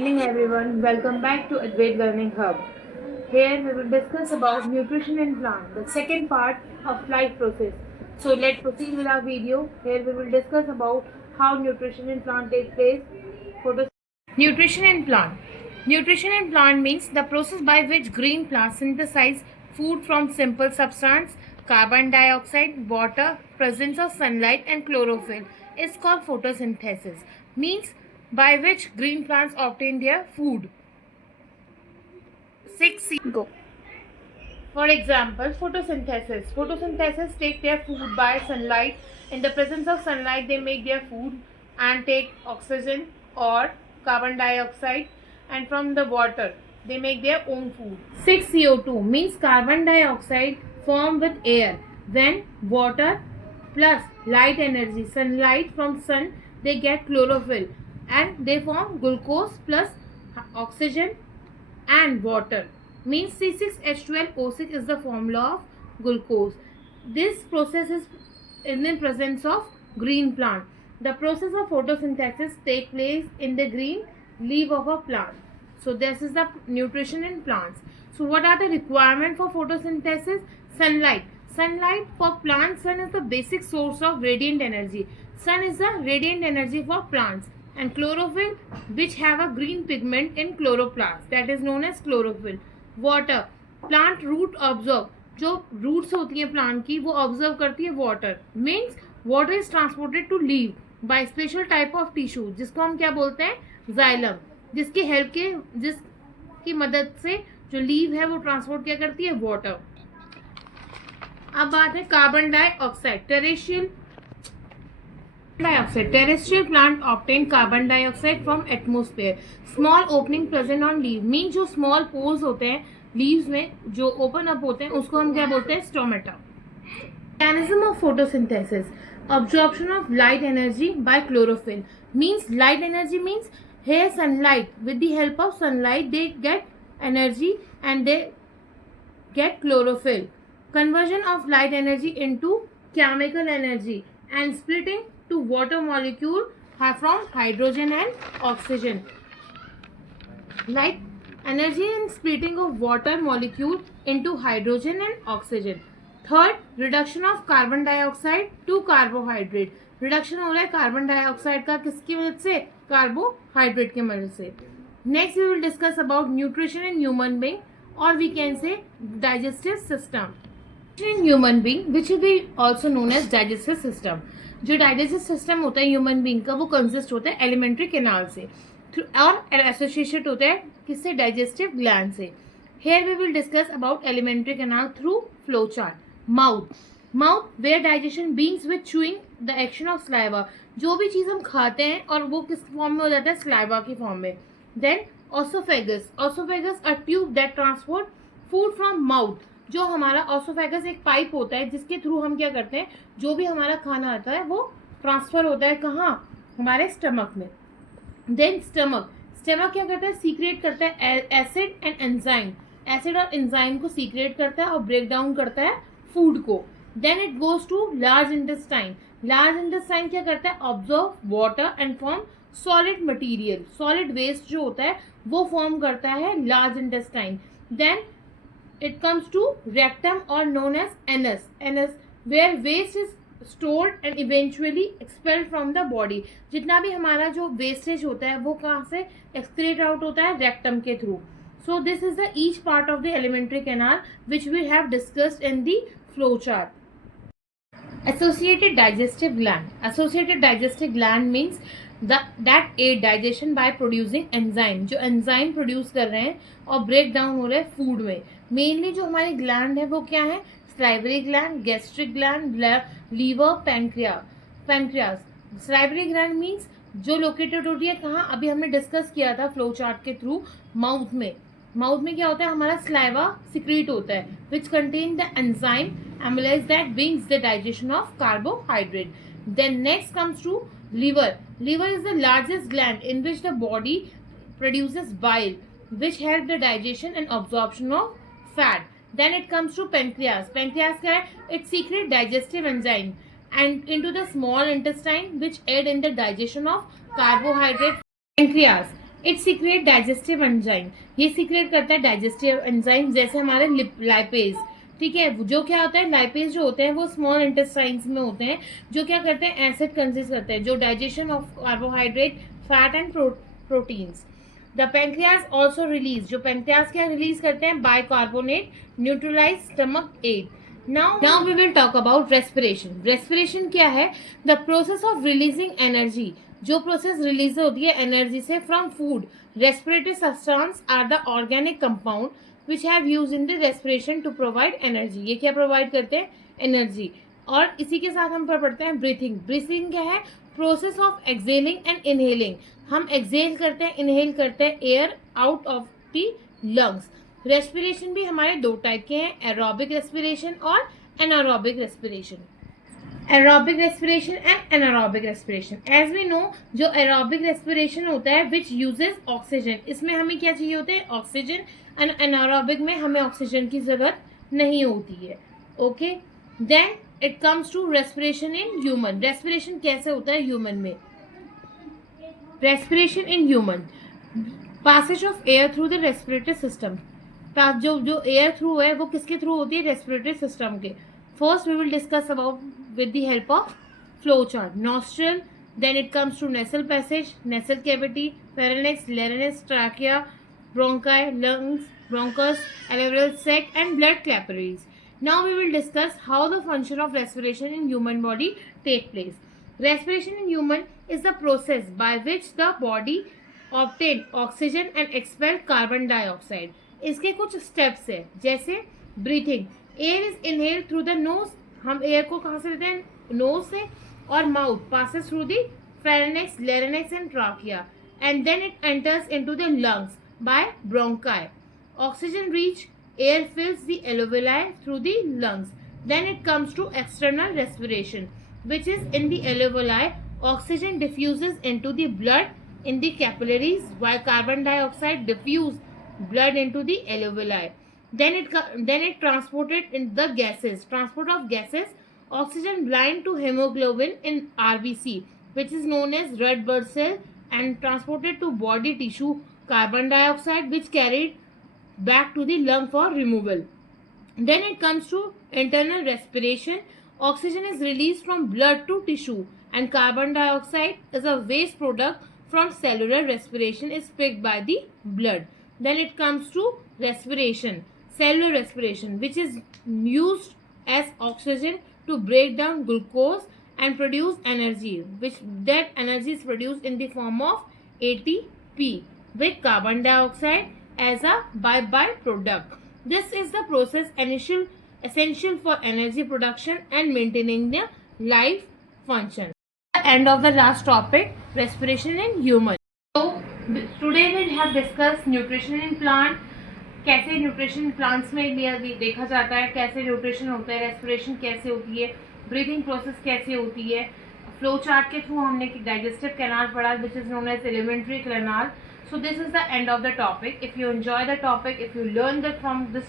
Evening everyone, welcome back to Advait Learning Hub. Here we will discuss about nutrition in plant, the second part of life process. So let's proceed with our video. Here we will discuss about how nutrition in plant takes place. Nutrition in plant. Nutrition in plant means the process by which green plants synthesize food from simple substance, carbon dioxide, water, presence of sunlight and chlorophyll is called photosynthesis. Means by which green plants obtain their food. 6. Go. For example, photosynthesis. Photosynthesis take their food by sunlight. In the presence of sunlight, they make their food and take oxygen or carbon dioxide, and from the water they make their own food. 6 CO2 means carbon dioxide formed with air. When water plus light energy, sunlight from sun, they get chlorophyll and they form glucose plus oxygen and water. Means C6H12O6 is the formula of glucose. This process is in the presence of green plant. The process of photosynthesis take place in the green leaf of a plant. So this is the nutrition in plants. So what are the requirements for photosynthesis? Sunlight. Sunlight for plants, sun is the basic source of radiant energy. Sun is the radiant energy for plants. And chlorophyll, which have a green pigment in chloroplast, that is known as chlorophyll. Water. Plant root absorb. जो roots होती हैं plant की वो observe करती है water. Means water is transported to leave by special type of tissue जिसको हम क्या बोलते हैं, जाइलम, जिसकी मदद से जो लीव है वो ट्रांसपोर्ट क्या करती है, वाटर. अब बात है carbon dioxide. Terrestrial plant obtain carbon dioxide from atmosphere. Small opening present on leave. Mean जो स्मॉल पोर्स होते हैं लीव्स में जो ओपन अप होते हैं उसको हम क्या बोलते हैं, stomata. Mechanism of photosynthesis. Absorption of light energy by chlorophyll. Means light energy means here sunlight, with the help of sunlight they get energy and they get chlorophyll. Conversion of light energy into chemical energy and splitting to water molecule from hydrogen and oxygen. Like energy and splitting of water molecule into hydrogen and oxygen. Third, reduction of carbon dioxide to carbohydrate. Reduction हो रहा है carbon dioxide का किसकी मदद से, कार्बोहाइड्रेट की मदद से. Next we will discuss about nutrition in human being और we can say digestive system. In human being which is also known as digestive system. जो डाइजेस्टिव सिस्टम होता है ह्यूमन बीइंग का वो कंसिस्ट होता है एलिमेंट्री कैनाल से और एसोसिएटेड होता है किससे, डाइजेस्टिव ग्लैंड से. Here we will discuss about alimentary canal through flow chart. Mouth where digestion begins with chewing the action of saliva. जो भी चीज़ हम खाते हैं और वो किस फॉर्म में हो जाता है, स्लाइवा की फॉर्म में. Then oesophagus a tube that transport food from mouth. जो हमारा ऑसोफेगस एक पाइप होता है जिसके थ्रू हम क्या करते हैं, जो भी हमारा खाना आता है वो ट्रांसफर होता है कहाँ, हमारे स्टमक में. देन स्टमक क्या करता है, सीक्रेट करता है एसिड एंड एंजाइम. एसिड और एंजाइम को सीक्रेट करता है और ब्रेक डाउन करता है फूड को. Then it goes to large intestine. Large intestine क्या करता है, absorb water and form solid material. Solid waste जो होता है वो फॉर्म करता है large intestine. Then it comes to rectum और known as anus where waste is stored and eventually expelled from the body. जितना भी हमारा जो वेस्टेज होता है वो कहाँ से एक्सक्रीट आउट होता है, रेक्टम के through. So this is the each part of the alimentary canal which we have discussed in the flow chart. Associated digestive gland. Associated digestive gland means that aid digestion by producing enzyme. जो enzyme produce कर रहे हैं और break down हो रहे हैं food में. Mainly जो हमारे gland है वो क्या है, salivary gland, gastric gland, liver, pancreas. Salivary gland means जो लोकेटेड होती है कहाँ, अभी हमने डिस्कस किया था फ्लो चार्ट के थ्रू, माउथ में. माउथ में क्या होता है, हमारा स्लाइवा सिक्रीट होता है which contain the enzyme amylase that brings the digestion of carbohydrate. Then next comes to liver. Liver is the largest gland in which the body produces bile which help the digestion and absorption of fat. Then it comes to pancreas. Pancreas क्या है, it secret digestive enzyme and into the small intestine which aid in the digestion of carbohydrate. Pancreas. It secret digestive enzyme, ये सीक्रेट करता है digestive enzyme, जैसे हमारे लाइपेज, ठीक है। जो क्या होता है, लाइपेज जो होते हैं वो स्मॉल इंटेस्टाइन्स में होते हैं, जो क्या करते हैं, एसिड कंसिस्ट करते हैं, जो digestion of carbohydrate, fat and proteins. The pancreas also release, जो पेंक्रियाज क्या रिलीज करते हैं, bicarbonate, neutralise stomach acid. Now we will talk about respiration. Respiration क्या है, the process of releasing energy, जो प्रोसेस रिलीज होती है एनर्जी से from food. Respiratory substance are the organic compound which have use in the respiration to provide energy. ये क्या प्रोवाइड करते हैं, एनर्जी। और इसी के साथ हम पढ़ते हैं ब्रीथिंग। ब्रीथिंग क्या है, process of exhaling and inhaling. हम एक्सेल करते हैं, इनहेल करते हैं air out of the lungs. Respiration भी हमारे दो टाइप के हैं, एरोबिक रेस्पिरेशन और anaerobic respiration. Aerobic respiration and anaerobic respiration, as we know, जो एरोबिक रेस्पिरेशन होता है विच यूजेस ऑक्सीजन, इसमें हमें क्या चाहिए होता है, ऑक्सीजन। एंड एनारोबिक में हमें ऑक्सीजन की जरूरत नहीं होती है। Okay, then it comes to respiration in human. Respiration कैसे होता है ह्यूमन में, respiration in human, passage of air through the respiratory system. जो एयर थ्रू है वो किसके थ्रू होती है, रेस्पिरेटरी सिस्टम के। First, we will discuss about with the help of flow chart. Nostril, then it comes to nasal passage, nasal cavity, pharynx, larynx, trachea, bronchi, lungs, bronchus, alveolar sac, and blood capillaries. Now we will discuss how the function of respiration in human body take place. Respiration in human is the process by which the body obtain oxygen and expel carbon dioxide. इसके कुछ steps है, जैसे breathing. Air is inhale through the nose, हम air को कहाँ से लेते हैं, नोज से, और mouth passes through the pharynx, larynx and trachea, and then it enters into the lungs by bronchi. Oxygen reach, air fills the alveoli through the lungs, then it comes to external respiration which is in the alveoli. Oxygen diffuses into the blood in the capillaries while carbon dioxide diffuse blood into the alveoli. Then it transported in the gases. Transport of gases. Oxygen bind to hemoglobin in RBC, which is known as red blood cell, and transported to body tissue. Carbon dioxide, which carried back to the lung for removal. Then it comes to internal respiration. Oxygen is released from blood to tissue, and carbon dioxide is a waste product from cellular respiration is picked by the blood. Then it comes to respiration. Cellular respiration, which is used as oxygen to break down glucose and produce energy, which that energy is produced in the form of ATP with carbon dioxide as a byproduct. This is the process essential for energy production and maintaining the life function. End of the last topic, respiration in human. So today we have discussed nutrition in plant. कैसे nutrition plants में देखा जाता है, कैसे न्यूट्रिशन होता है, रेस्पिरेशन कैसे होती है, ब्रीथिंग प्रोसेस कैसे होती है। फ्लो चार्ट के थ्रू हमने डाइजेस्टिव कैनाल पढ़ा which is known as alimentary canal. So this is the end of the topic. If you enjoy the topic, if you learn that from this